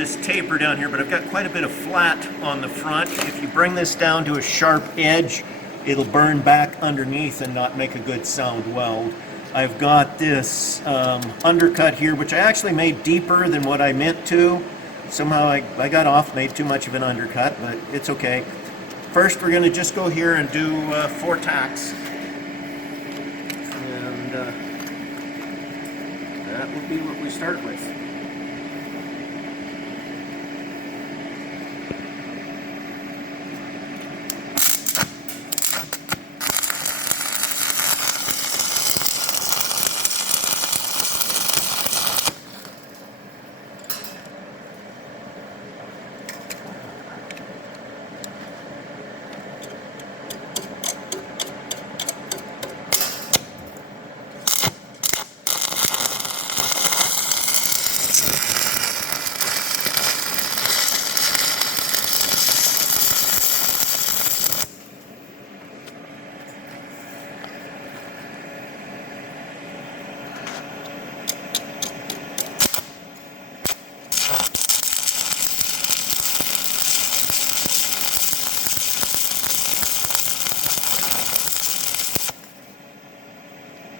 this taper down here, but I've got quite a bit of flat on the front. If you bring this down to a sharp edge, it'll burn back underneath and not make a good sound weld. I've got this undercut here, which I actually made deeper than what I meant to. Somehow I got off, made too much of an undercut, but it's okay. First, we're going to just go here and do 4 tacks. And that will be what we start with.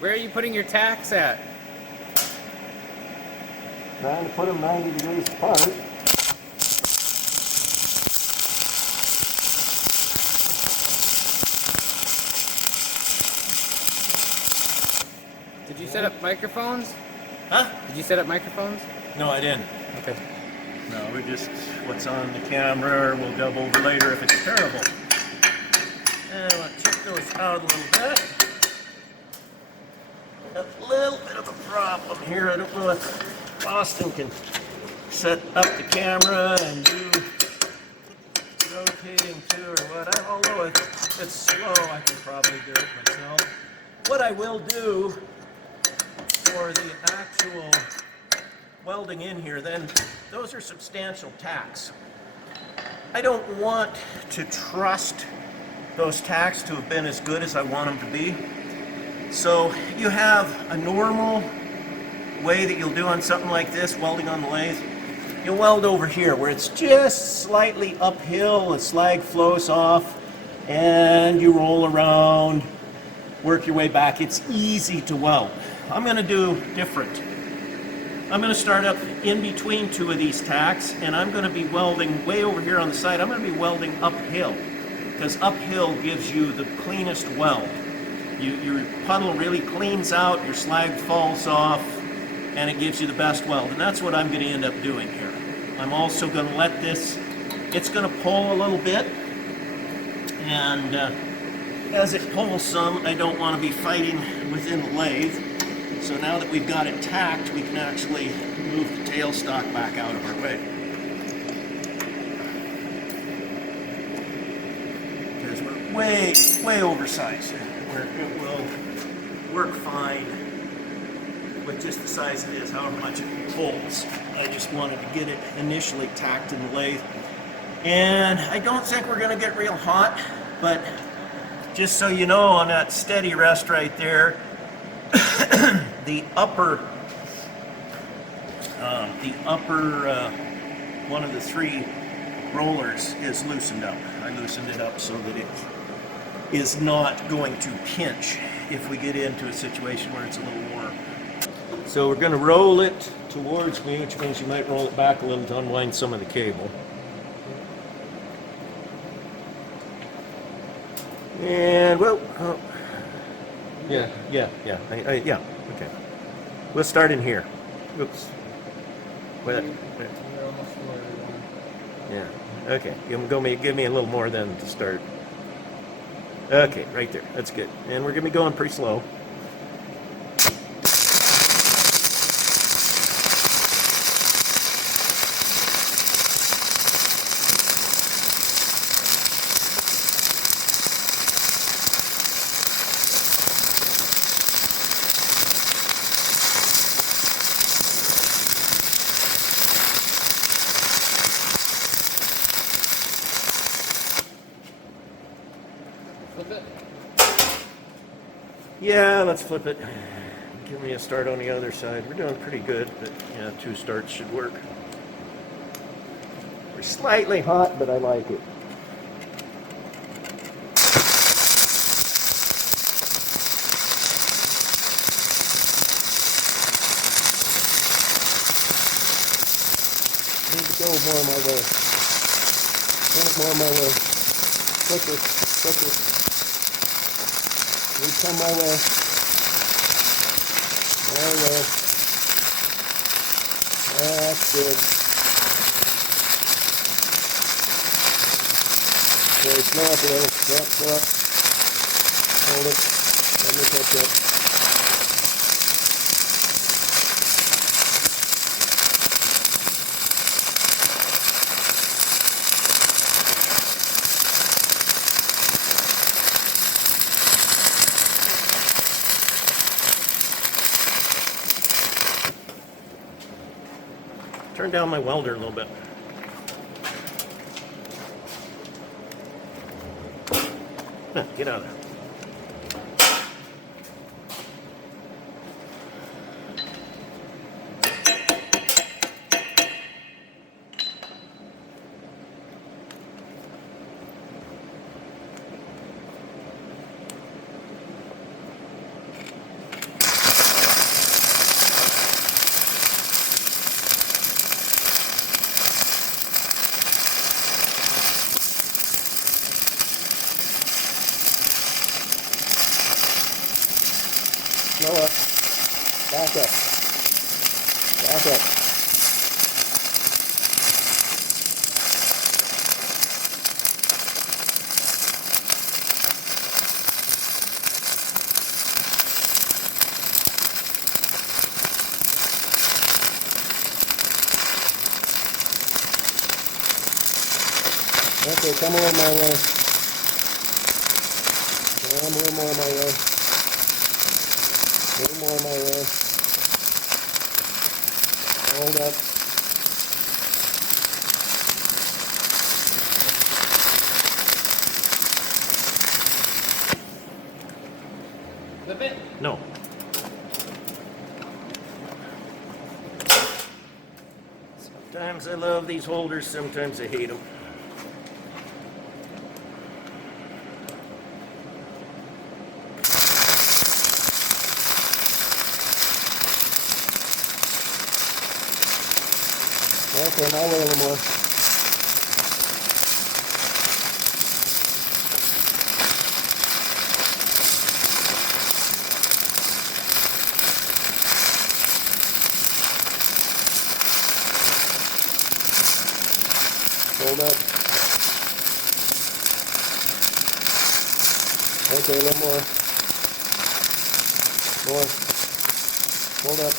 Where are you putting your tacks at? Trying to put them 90 degrees apart. Did you set up microphones? Huh? Did you set up microphones? No, I didn't. Okay. No, we just, what's on the camera, we'll dub over later if it's terrible. And I'll check those out a little bit. A little bit of a problem here. I don't know if Austin can set up the camera and do rotating too or what. Although it's slow, I can probably do it myself. What I will do for the actual welding in here, then those are substantial tacks. I don't want to trust those tacks to have been as good as I want them to be. So you have a normal way that you'll do on something like this, welding on the lathe. You'll weld over here where it's just slightly uphill, the slag flows off, and you roll around, work your way back. It's easy to weld. I'm going to do different. I'm going to start up in between 2 of these tacks, and I'm going to be welding way over here on the side. I'm going to be welding uphill, because uphill gives you the cleanest weld. Your puddle really cleans out, your slag falls off, and it gives you the best weld. And that's what I'm going to end up doing here. I'm also going to let this, it's going to pull a little bit, and as it pulls some, I don't want to be fighting within the lathe. So now that we've got it tacked, we can actually move the tailstock back out of our way. Because we're way oversized. Where it will work fine with just the size it is, however much it holds. I just wanted to get it initially tacked in the lathe. And I don't think we're going to get real hot, but just so you know, on that steady rest right there, the upper one of the 3 rollers is loosened up. I loosened it up so that it is not going to pinch if we get into a situation where it's a little warm. So we're going to roll it towards me, which means you might roll it back a little to unwind some of the cable. And well, yeah, okay. We'll start in here. Oops. Wait. Yeah, okay. Give me a little more then to start. Okay, right there. That's good. And we're going to be going pretty slow. Flip it? Yeah, let's flip it. Give me a start on the other side. We're doing pretty good, but yeah, 2 starts should work. They're slightly hot, but I like it. Need to go more my way. Turn it more my way. Quicker, quicker. Need to come my way. My way. That's good. Okay, slow up a little. Slow up. Hold it. Let me catch up. Turn down my welder a little bit. Get out of there. Slow up. Back up. Back up. Okay, come a little my way. Come a little more my way. A little more my way. Hold up. Flip it. No. Sometimes I love these holders, sometimes I hate them. Okay, my way a little more. Hold up. Okay, a little more. More. Hold up.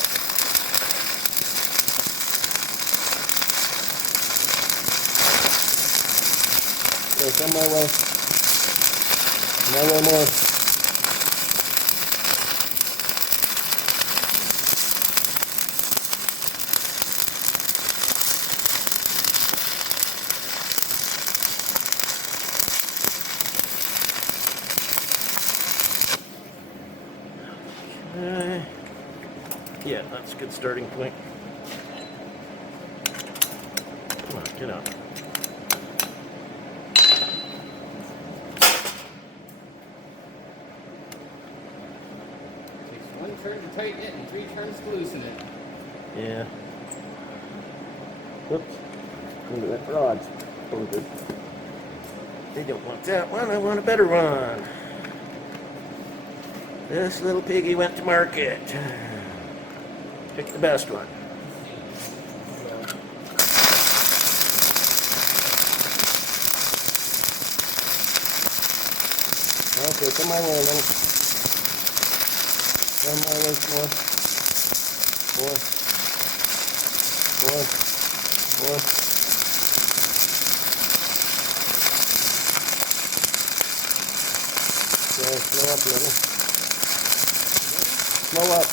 Okay, come my way. My way more. Yeah, that's a good starting point. Come on, get up. Takes one turn to tighten it and 3 turns to loosen it. Yeah. Whoops. Into that rod. Bolted. They don't want that one, I want a better one. This little piggy went to market. Pick the best one. Okay, come my way a little. Come my way some more. More. More. More. Okay, slow up a little. Slow up.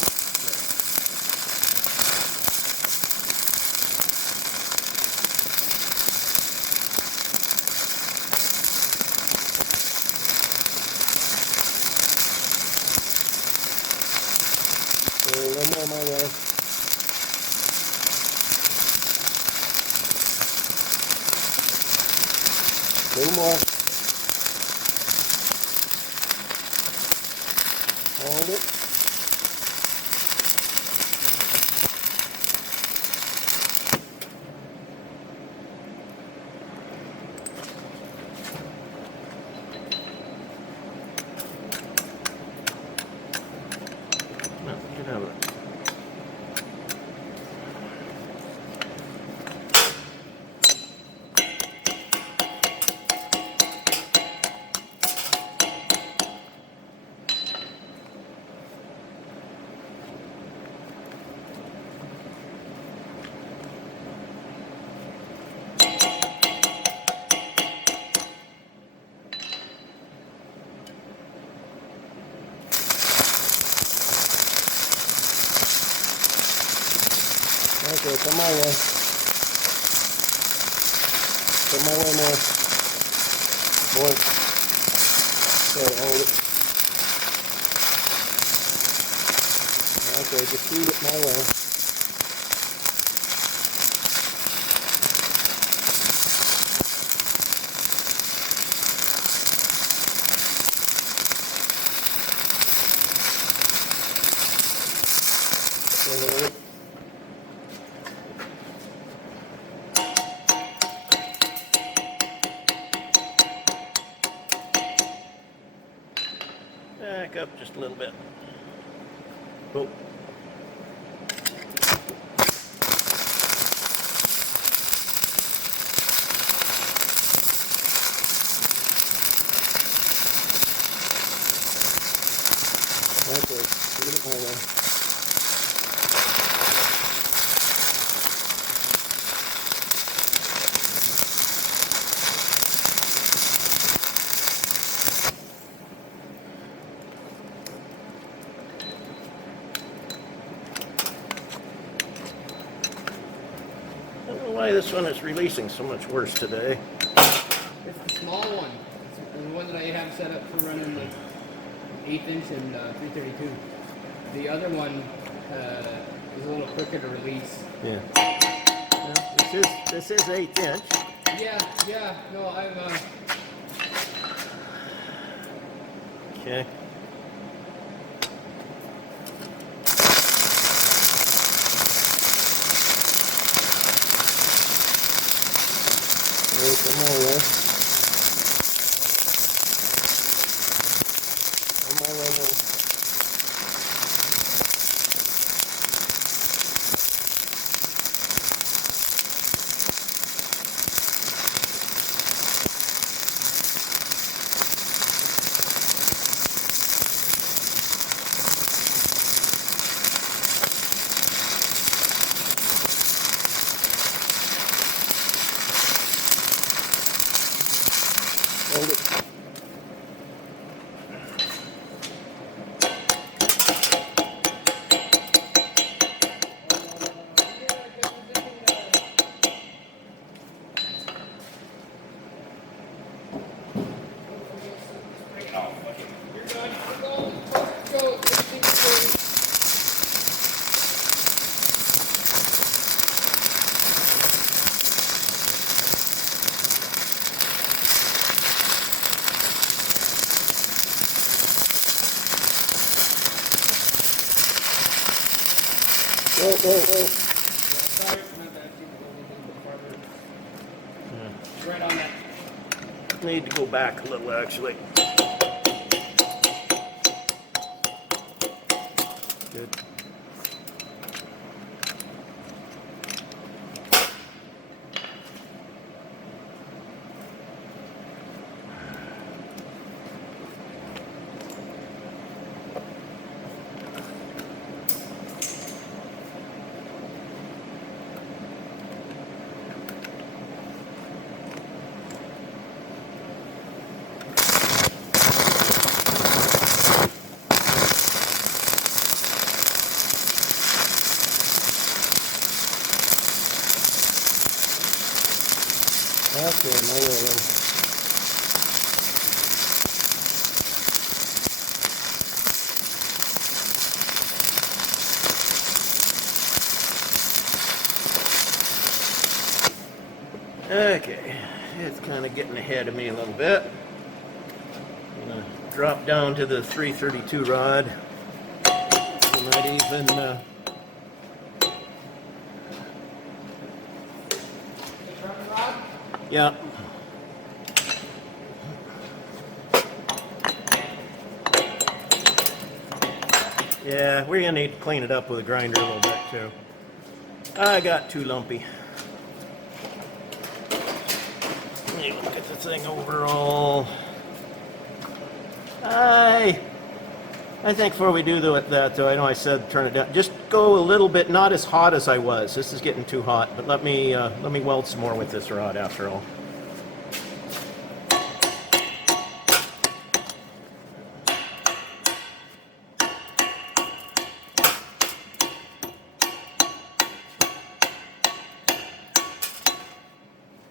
Okay, one more my way. Hold it. No, get out of it. Okay, come my way. Come my way more. More. Okay, hold it. Okay, just shoot it my way. Okay, hold it. Back up just a little bit. Oh. Okay, shoot it my way. I don't know why this one is releasing so much worse today. It's the small one. It's the one that I have set up for running the 1/8 inch and 332. The other one is a little quicker to release. Yeah. Well, this is 1/8 inch. Yeah. No, I've Okay. Okay, come my way. Come my way now. Hold it. You're done. Go. Everything's straight. Go. Sorry, my bad. You can go a little bit farther. Yeah. Right on that. Need to go back a little actually. Good. Okay, my way then. Okay, it's kind of getting ahead of me a little bit. I'm gonna drop down to the 332 rod. even yeah. Yeah, we're gonna need to clean it up with a grinder a little bit too. I got too lumpy. Let me look at the thing overall. I think before we do that though, I know I said turn it down. Just go a little bit, not as hot as I was. This is getting too hot, but let me weld some more with this rod after all.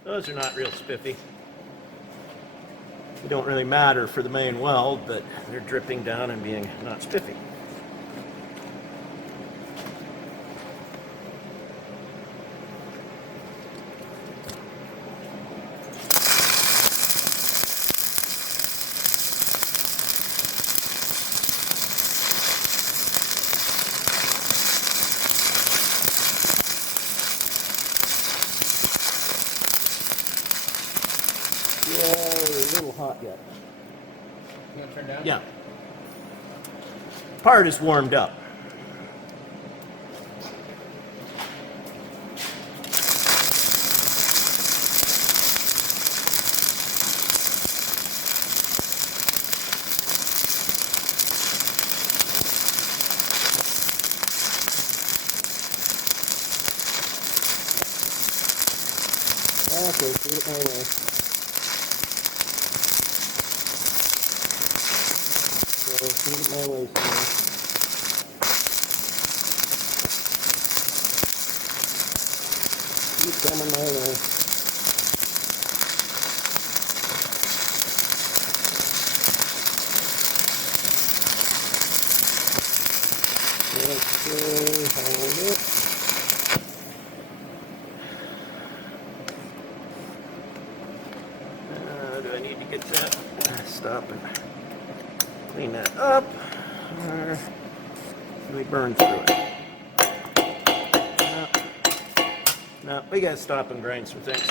Those are not real spiffy. They don't really matter for the main weld, but they're dripping down and being not spiffy. Yeah, we're a little hot yet. You want to turn down? Yeah. Part is warmed up. Okay, feed it my way. So feed it my way somewhere. Keep coming my way. Okay, hold it. Do I need to get that? Stop and clean that up. Or do we burn through it? No, we gotta stop and grind some things.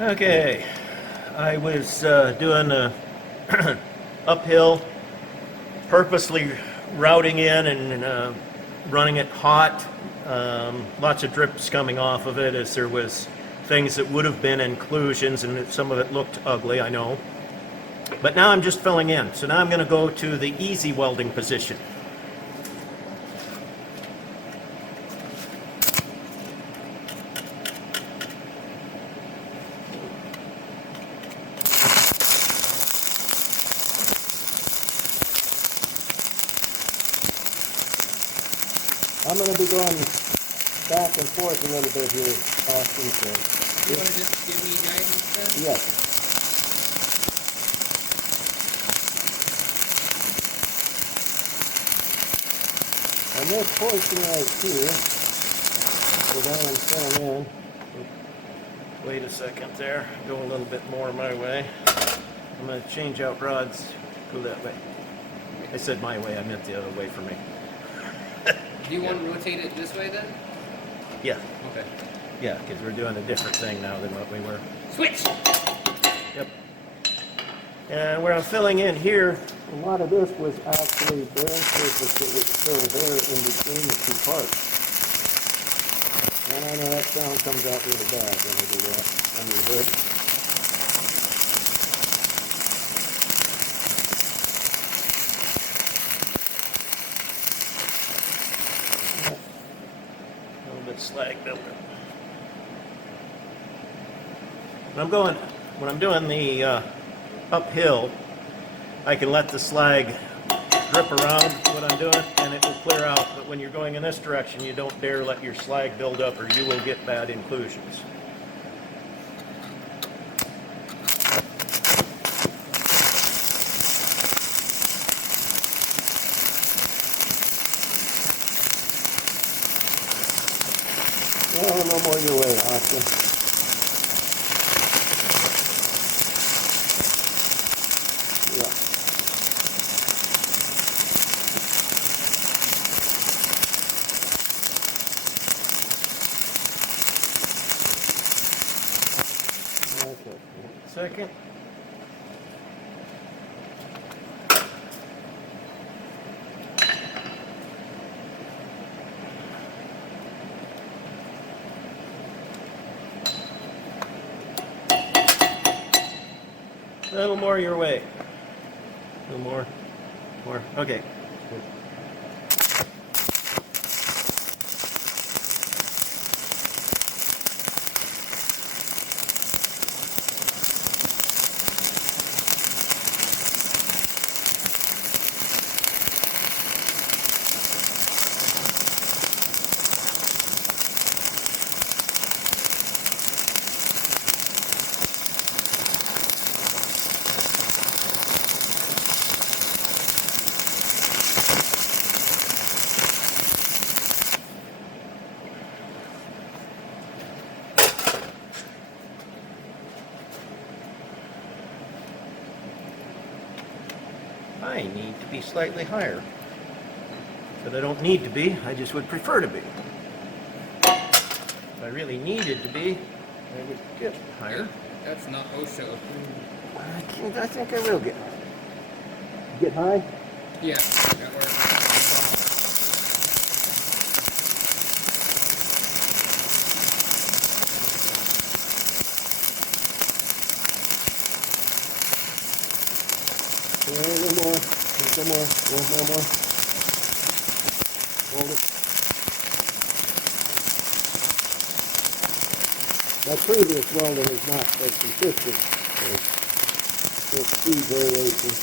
Okay, I was doing a uphill, purposely routing in and running it hot. Lots of drips coming off of it as there was things that would have been inclusions, and some of it looked ugly, I know. But now I'm just filling in. So now I'm going to go to the easy welding position. I'm going to be going back and forth a little bit here, Austin. So You want to just give me guidance then? yes. On this portion right here, that I am filling in, Wait a second there. Go a little bit more my way. I'm going to change out rods. Go that way. I said my way. I meant the other way for me. Do you want to rotate it this way then? Yeah. Okay. Yeah, because we're doing a different thing now than what we were. Switch! Yep. And where I'm filling in here, a lot of this was actually burn surface that was still there in between the two parts. And I know that sound comes out really bad when I do that under the hood. a little bit slag buildup. When I'm doing the uphill, I can let the slag drip around what I'm doing and it will clear out. But when you're going in this direction, you don't dare let your slag build up or you will get bad inclusions. Well, no more your way, Austin. Yeah. Okay. Second. A little more your way. A little more. More. Okay. I need to be slightly higher. But I don't need to be, I just would prefer to be. If I really needed to be, I would get higher. That's not OSHA. I think I will get high. Yeah, that works. A little more. A little more. One more. Hold it. My previous welding is not as consistent. So there's speed variation.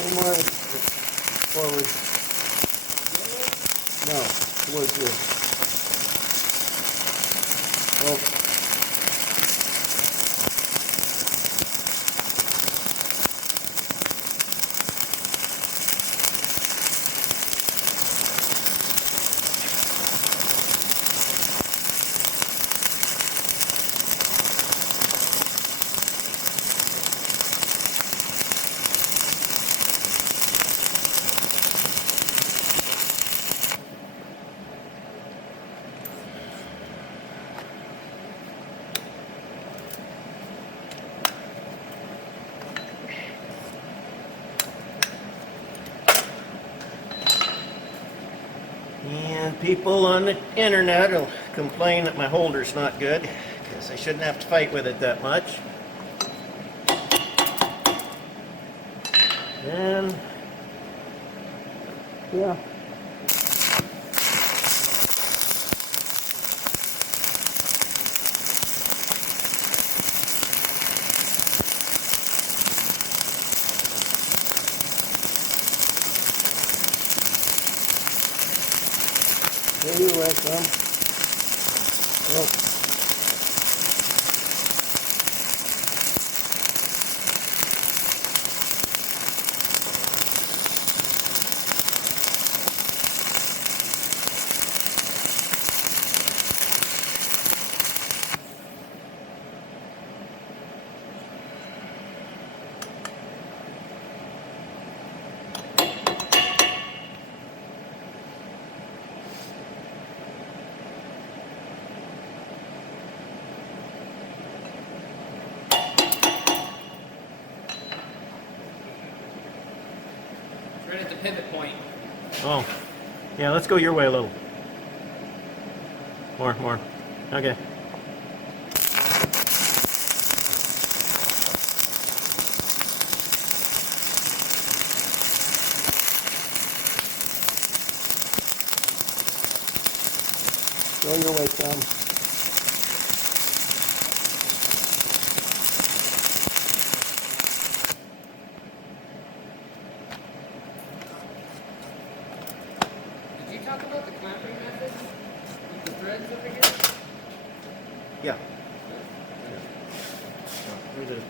One more forward. No, towards you. Oh. And people on the internet will complain that my holder's not good because I shouldn't have to fight with it that much. Then, Yeah. There you went some. Oh. Right at the pivot point. oh, yeah, let's go your way a little. More. Okay. Go your way, Tom. Did you talk about the clamping method with the threads over here? Yeah. We did.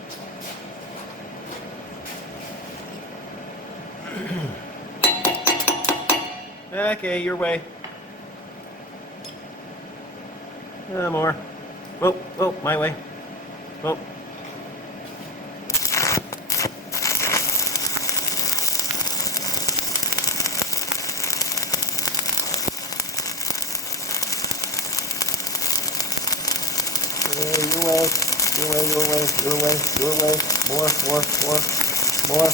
Okay, your way. More. Whoa, my way. Whoa. Your way. More.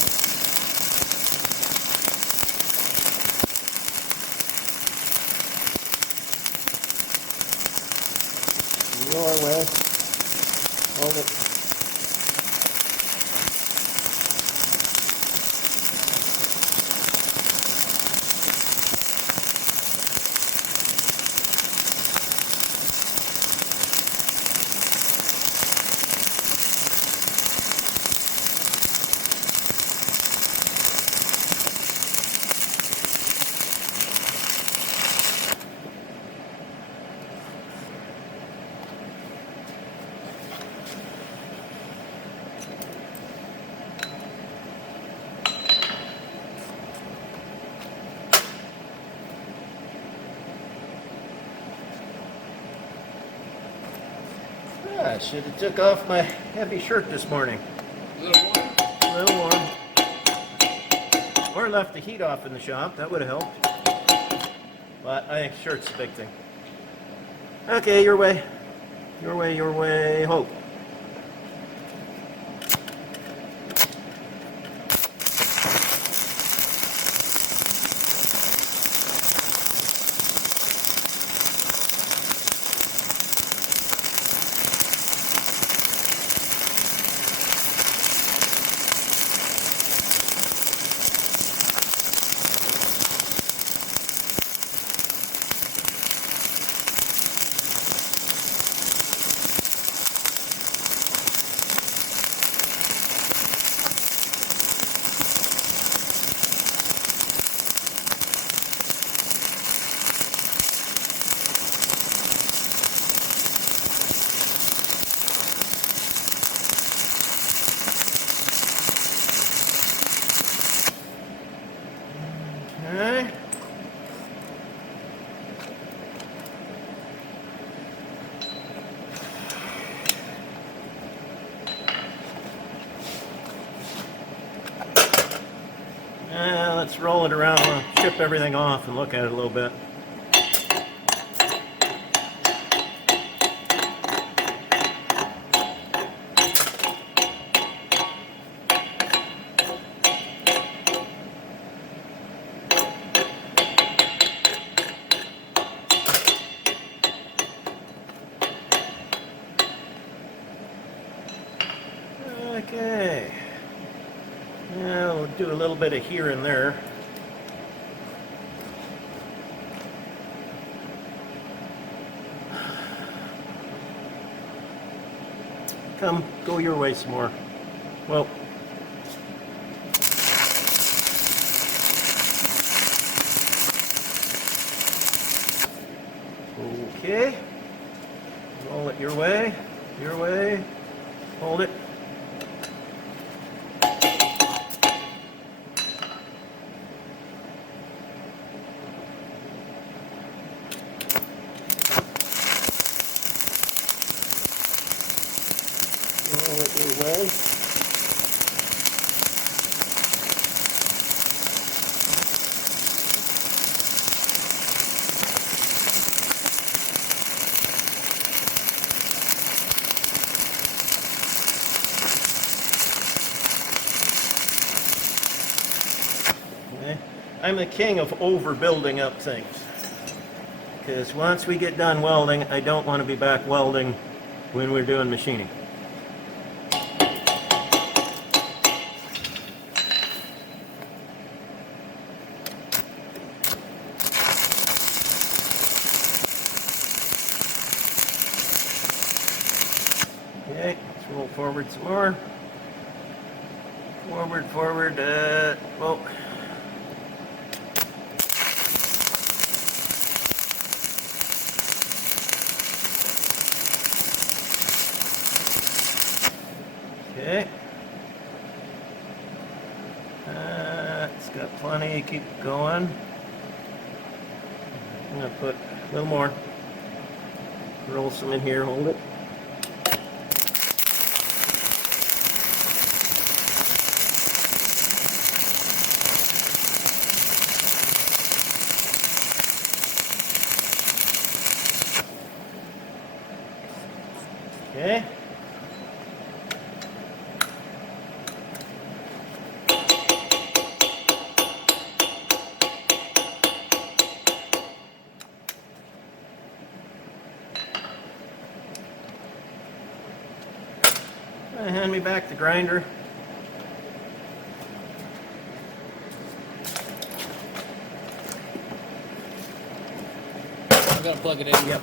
Your way. Hold it. I should have took off my heavy shirt this morning. A little warm. A little warm. Or left the heat off in the shop. That would have helped. But I think shirt's the big thing. Okay, your way. Your way. Hold. Let's roll it around, chip everything off and look at it a little bit. Okay. Now we'll do a little bit of here and there. Come, go your way some more. Well, okay. Roll it your way, hold it. Roll it your way. Okay. I'm the king of overbuilding up things. Because once we get done welding, I don't want to be back welding when we're doing machining. Okay, let's roll forward some more. Forward, well. Okay. It's got plenty, keep going. I'm gonna put a little more. Roll some in here, hold it. Okay. Hand me back the grinder. I'm gonna plug it in. Yep.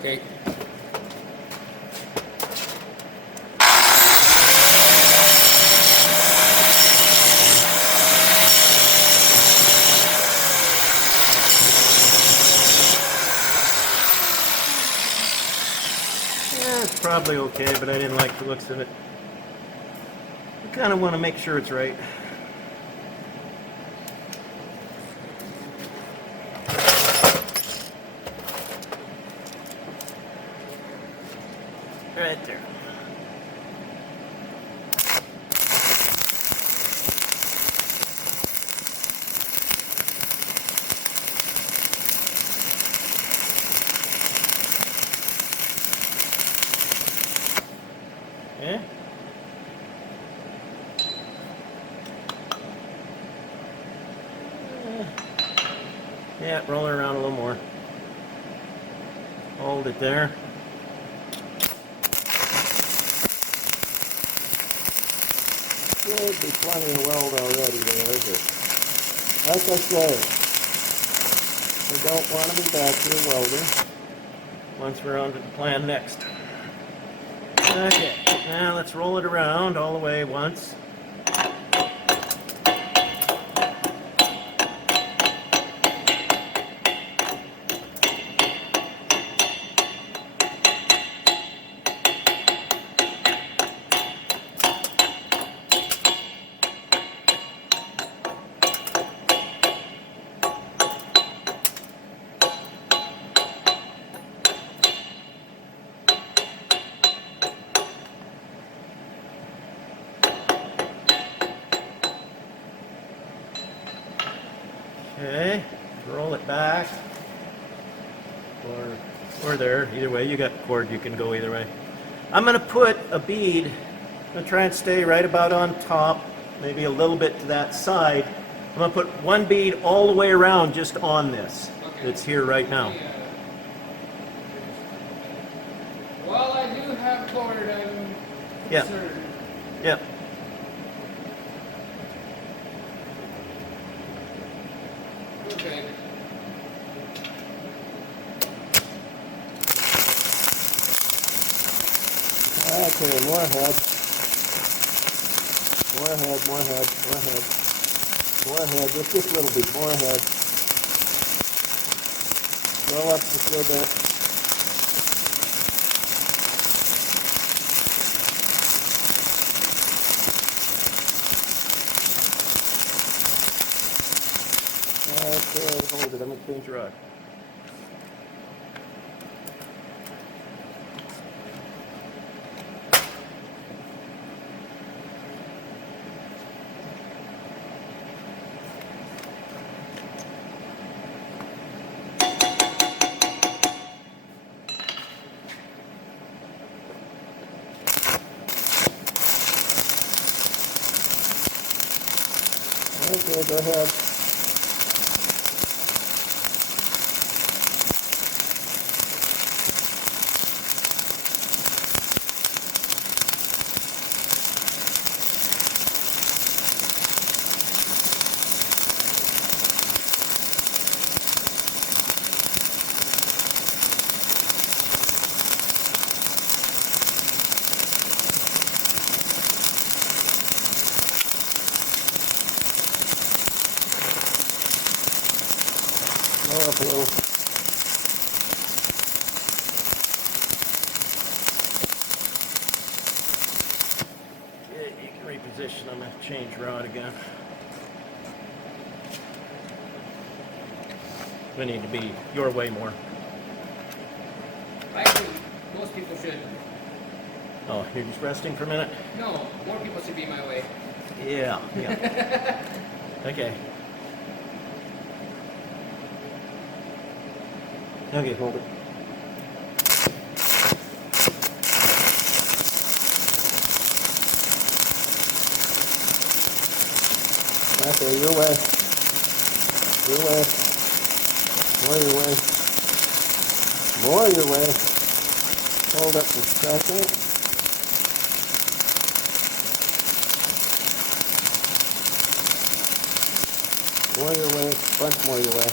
Okay. Yeah, it's probably okay, but I didn't like the looks of it. I kind of want to make sure it's right. Right there. Okay. Yeah, roll it around a little more. Hold it there. Should be plenty of weld already there, but like I said, we don't want to be back here welding once we're on to the plan next. Okay, now let's roll it around all the way once. Okay, roll it back. Or there, either way, you got cord, you can go either way. I'm gonna put a bead, I'm gonna try and stay right about on top, maybe a little bit to that side. I'm gonna put one bead all the way around just on this. Okay. It's here right now. While I do have cord, I'm Yeah. concerned. Yeah. Okay. Okay, more head. More head, more head, more head. More head, just a little bit, more head. Go up just a little bit. Okay, hold it, I'm gonna change rod. Okay, go ahead. Go up a little. Okay, you can reposition, I'm gonna change rod again. We need to be your way more. Actually, most people should. Oh, you're just resting for a minute? No, more people should be my way. Yeah, yeah. Okay. Okay, hold it. Okay, your way. Your way. More your way. More your way. Hold up a second. More your way. Bunch more your way.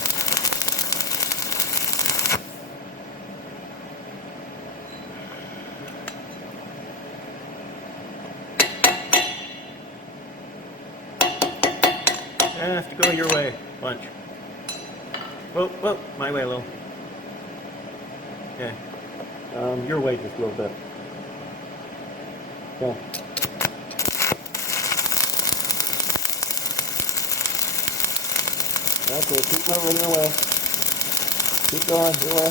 I have to go your way, bunch. Whoa, whoa, my way a little. Okay. Your way just a little bit. Okay. Okay, keep moving your way. Keep going, your way.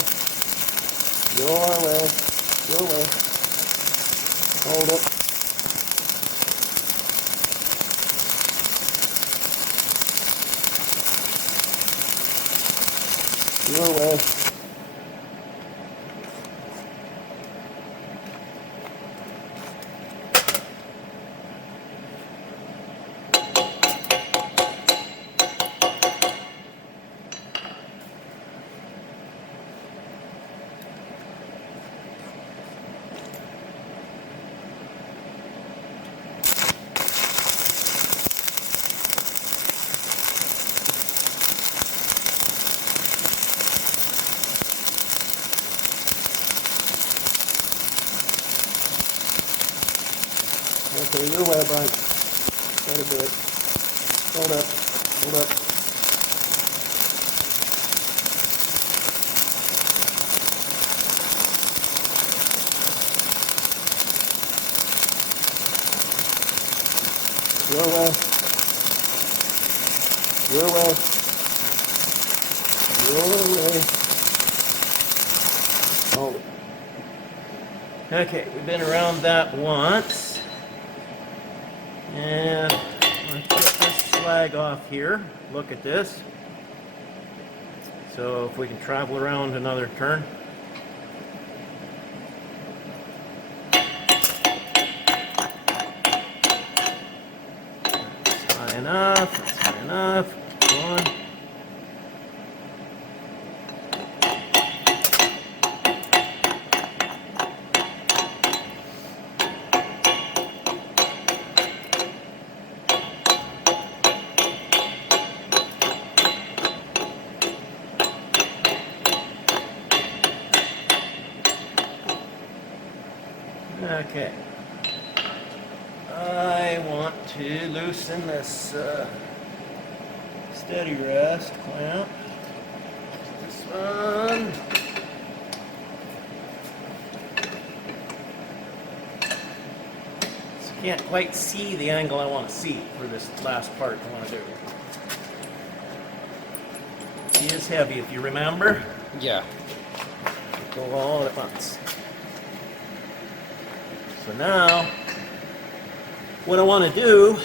Your way. Your way. Hold it. Your way. Okay, your way, bunch. That'll do it. Hold up. Hold up. Your way. Your way. Your way. Hold it. Okay, we've been around that once. And I'm going to get this slag off here. Look at this. So if we can travel around another turn. That's high enough, that's high enough. Keep going. Okay. I want to loosen this steady rest clamp. This one. So you can't quite see the angle I want to see for this last part I want to do. It is heavy, if you remember. Yeah. Go all at once. So now, what I want to do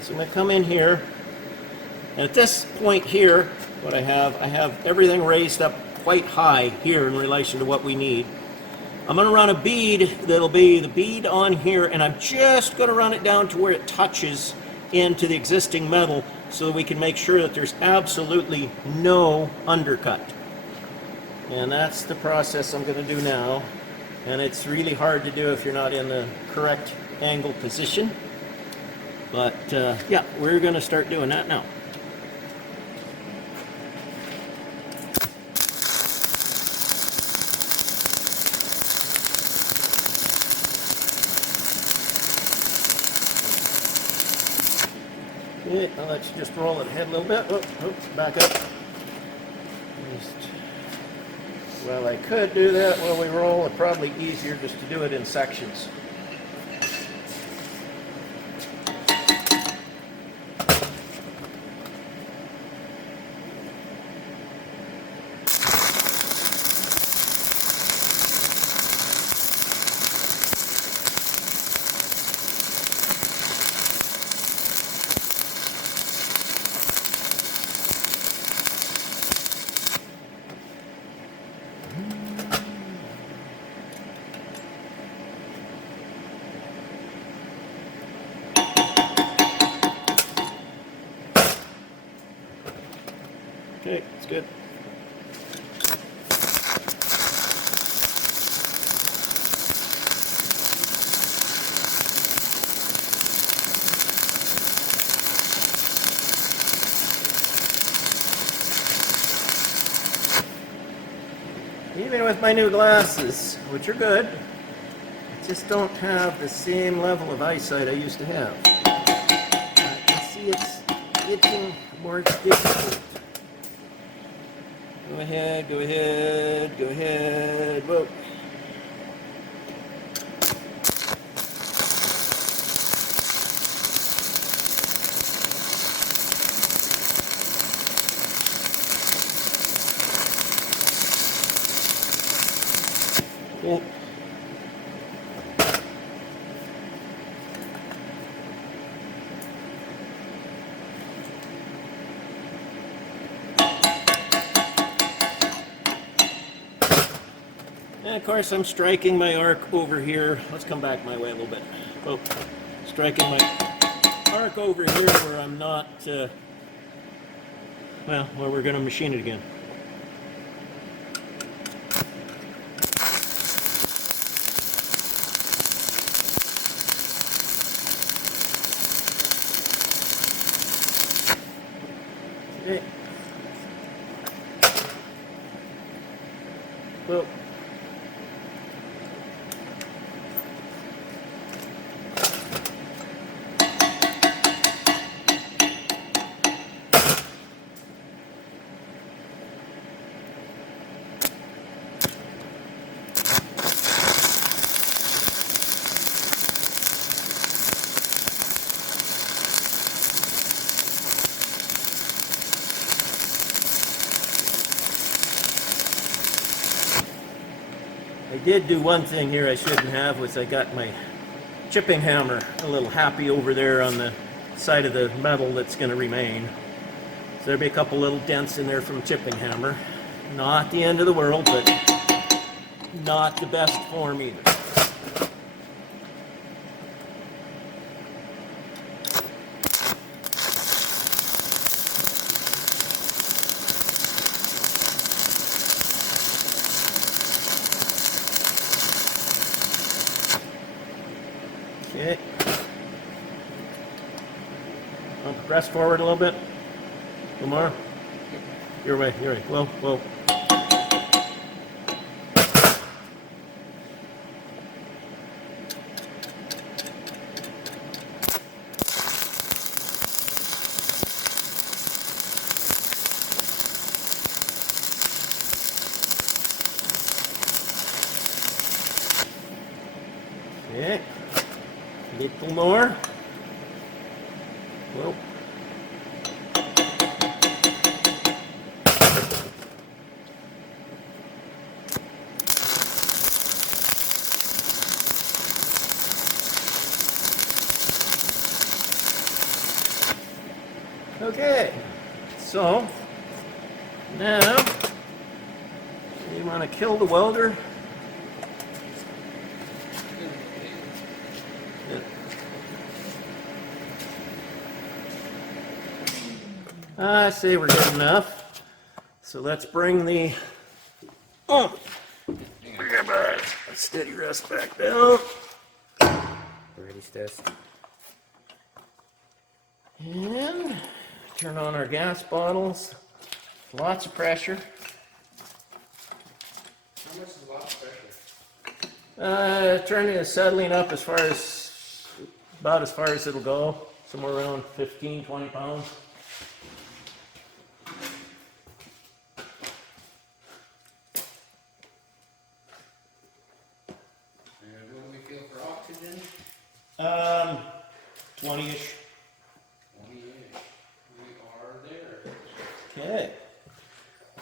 is I'm going to come in here, and at this point here, what I have everything raised up quite high here in relation to what we need. I'm going to run a bead that'll be the bead on here, and I'm just going to run it down to where it touches into the existing metal so that we can make sure that there's absolutely no undercut. And that's the process I'm going to do now. And it's really hard to do if you're not in the correct angle position. But yeah, we're going to start doing that now. Okay, now let's just roll it ahead a little bit. Back up. Well, I could do that while we roll. It's probably easier just to do it in sections. Okay, it's good. Even with my new glasses, which are good, I just don't have the same level of eyesight I used to have. I can see it's getting more difficult. Go ahead, go ahead, go ahead. Whoa. Yeah. And of course I'm striking my arc over here. Let's come back my way a little bit. Oh, striking my arc over here where I'm not, well, where we're going to machine it again. Okay. Well. I did do one thing here I shouldn't have, was I got my chipping hammer a little happy over there on the side of the metal that's going to remain. So there'll be a couple little dents in there from chipping hammer. Not the end of the world, but not the best form either. Okay. Want to press forward a little bit? Lamar? Your way, your way. Whoa, whoa. Okay. Little more. Whoa. Okay, so now you want to kill the welder. I say we're good enough. So let's bring the steady rest back down. Ready, Stas? And turn on our gas bottles. Lots of pressure. How much is lots of pressure? Turning is settling up as far as about as far as it'll go. Somewhere around 15, 20 pounds. And what do we feel for oxygen? 20-ish. 20-ish. We are there. Okay.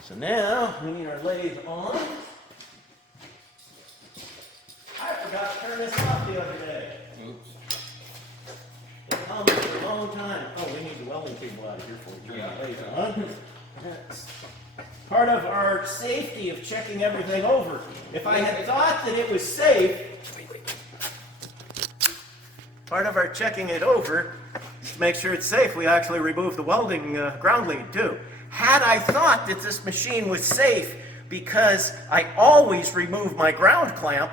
So now we need our lathe on. I forgot to turn this off the other day. Oops. It's on for a long time. Oh, we need the welding cable out of here for we turn the lathe on. That's part of our safety of checking everything over. If I had thought that it was safe, part of our checking it over is to make sure it's safe, we actually remove the welding ground lead too. Had I thought that this machine was safe because I always remove my ground clamp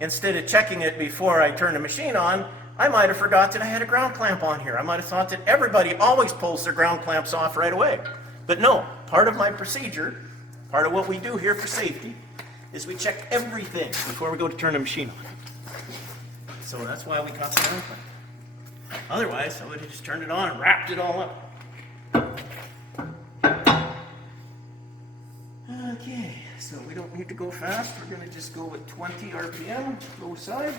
instead of checking it before I turn the machine on, I might have forgot that I had a ground clamp on here. I might have thought that everybody always pulls their ground clamps off right away. But no, part of my procedure, part of what we do here for safety, is we check everything before we go to turn the machine on. So that's why we got the ground clamp. Otherwise, I would have just turned it on and wrapped it all up. Okay, so we don't need to go fast. We're going to just go with 20 RPM, both sides.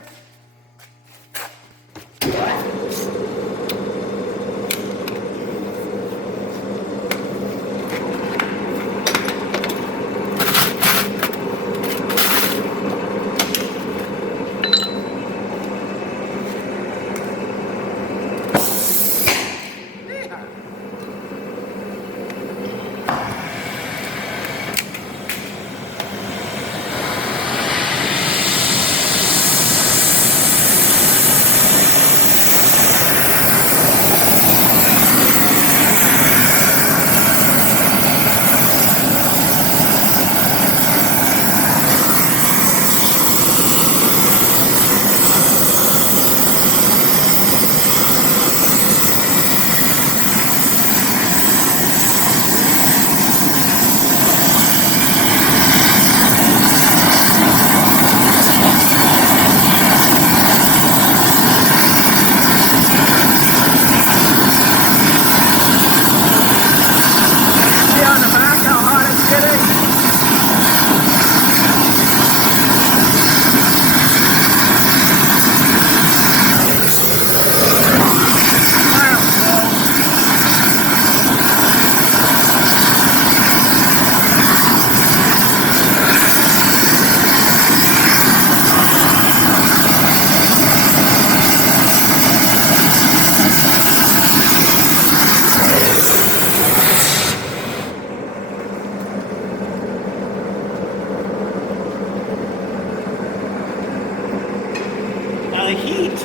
the heat,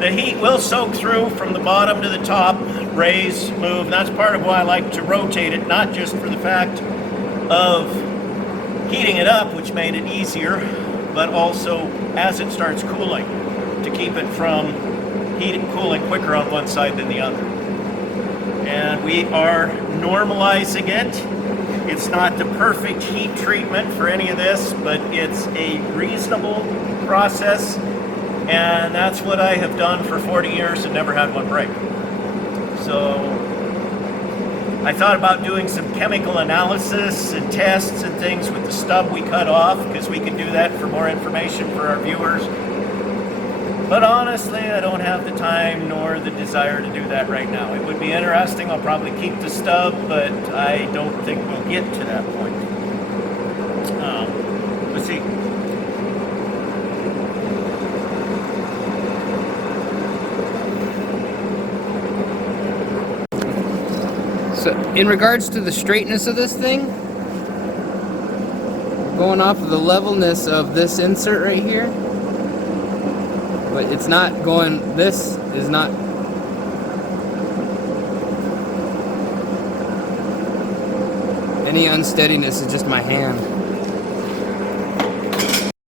the heat will soak through from the bottom to the top, raise, move. That's part of why I like to rotate it, not just for the fact of heating it up, which made it easier, but also as it starts cooling, to keep it from cooling quicker on one side than the other. And we are normalizing it. It's not the perfect heat treatment for any of this, but it's a reasonable process, and that's what I have done for 40 years and never had one break. So I thought about doing some chemical analysis and tests and things with the stub we cut off, because we can do that for more information for our viewers. But honestly, I don't have the time nor the desire to do that right now. It would be interesting. I'll probably keep the stub, but I don't think we'll get to that point. Let's see. So, in regards to the straightness of this thing, going off of the levelness of this insert right here, but it's not going, this is not, any unsteadiness is just my hand.